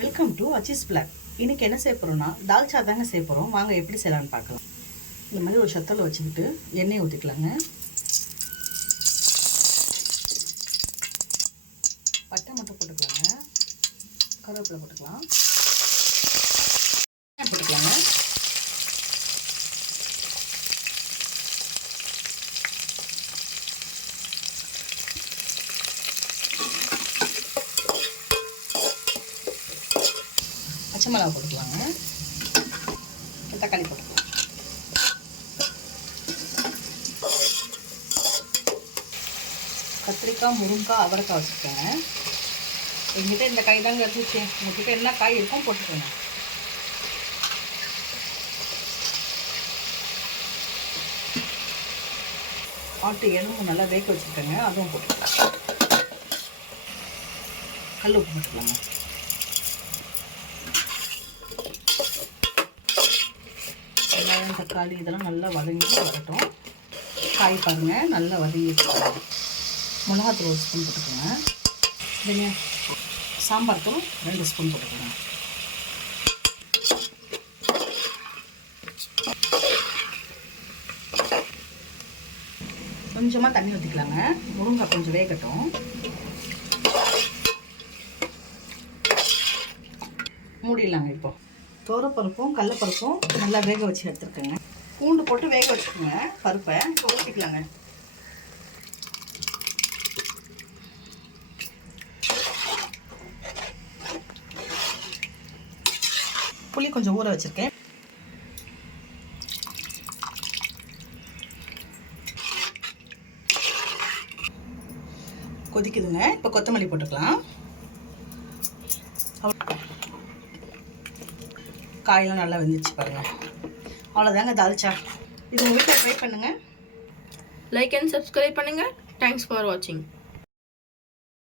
Welcome to அச்சீஸ் black. இன்றைக்கி என்ன செய்ய போகிறோம்னா தால்ச்சா தாங்க செய்ய போகிறோம். வாங்க எப்படி செய்யலான்னு பார்க்கலாம். இந்த மாதிரி ஒரு சத்தல் வச்சுக்கிட்டு எண்ணெய் ஊற்றிக்கலாங்க. பட்டை மட்டும் போட்டுக்கலாங்க. கருவேப்பிலை போட்டுக்கலாம். போட்டுக்கலாங்க. பச்சை மிளகா போட்டுக்கலாங்க. தக்காளி போட்டுக்கலாம். கத்திரிக்காய், முருங்கைக்காய், அவரைக்காய் வச்சுருக்கேங்க. எங்கிட்ட இந்த காய் தாங்க இருந்துச்சு. உங்கள்கிட்ட என்ன காய் இருக்கும் போட்டுக்கோங்க. ஆட்டு எலும்பு நல்லா வேக வச்சுருக்கேங்க. அதுவும் போட்டுக்கலாம். கல் உப்பு போட்டுக்கலாங்க. வெங்காயம், தக்காளி இதெல்லாம் நல்லா வதங்கி வரட்டும். காய் பாருங்கள் நல்லா வதங்கி மிளகாத்தூள் 1 ஸ்பூன் போட்டுக்கோங்க. தனியா சாம்பார் தூள் 2 ஸ்பூன் போட்டுக்கோங்க. கொஞ்சமாக தண்ணி ஊற்றிக்கலாங்க. முருங்கைக்காய் கொஞ்சம் வேகட்டும். மூடிடலாங்க. இப்போ தோரப்பருப்பும் கடலப்பருப்பும் நல்லா வேக வச்சு எடுத்துருக்கேங்க. பூண்டு போட்டு வேக வச்சுக்கோங்க பருப்பை. இப்போ ஊற்றிக்கலாங்க. புளி கொஞ்சம் ஊற வச்சுருக்கேன். கொதிக்குதுங்க. இப்போ கொத்தமல்லி போட்டுக்கலாம். காயெல்லாம் நல்லா வெந்துச்சு பாருங்கள். அவ்வளோதாங்க தால்ச்சா. இது உங்கள் வீட்டில் ட்ரை பண்ணுங்கள். லைக் அண்ட் சப்ஸ்கிரைப் பண்ணுங்கள். தேங்க்ஸ் ஃபார் வாட்சிங்.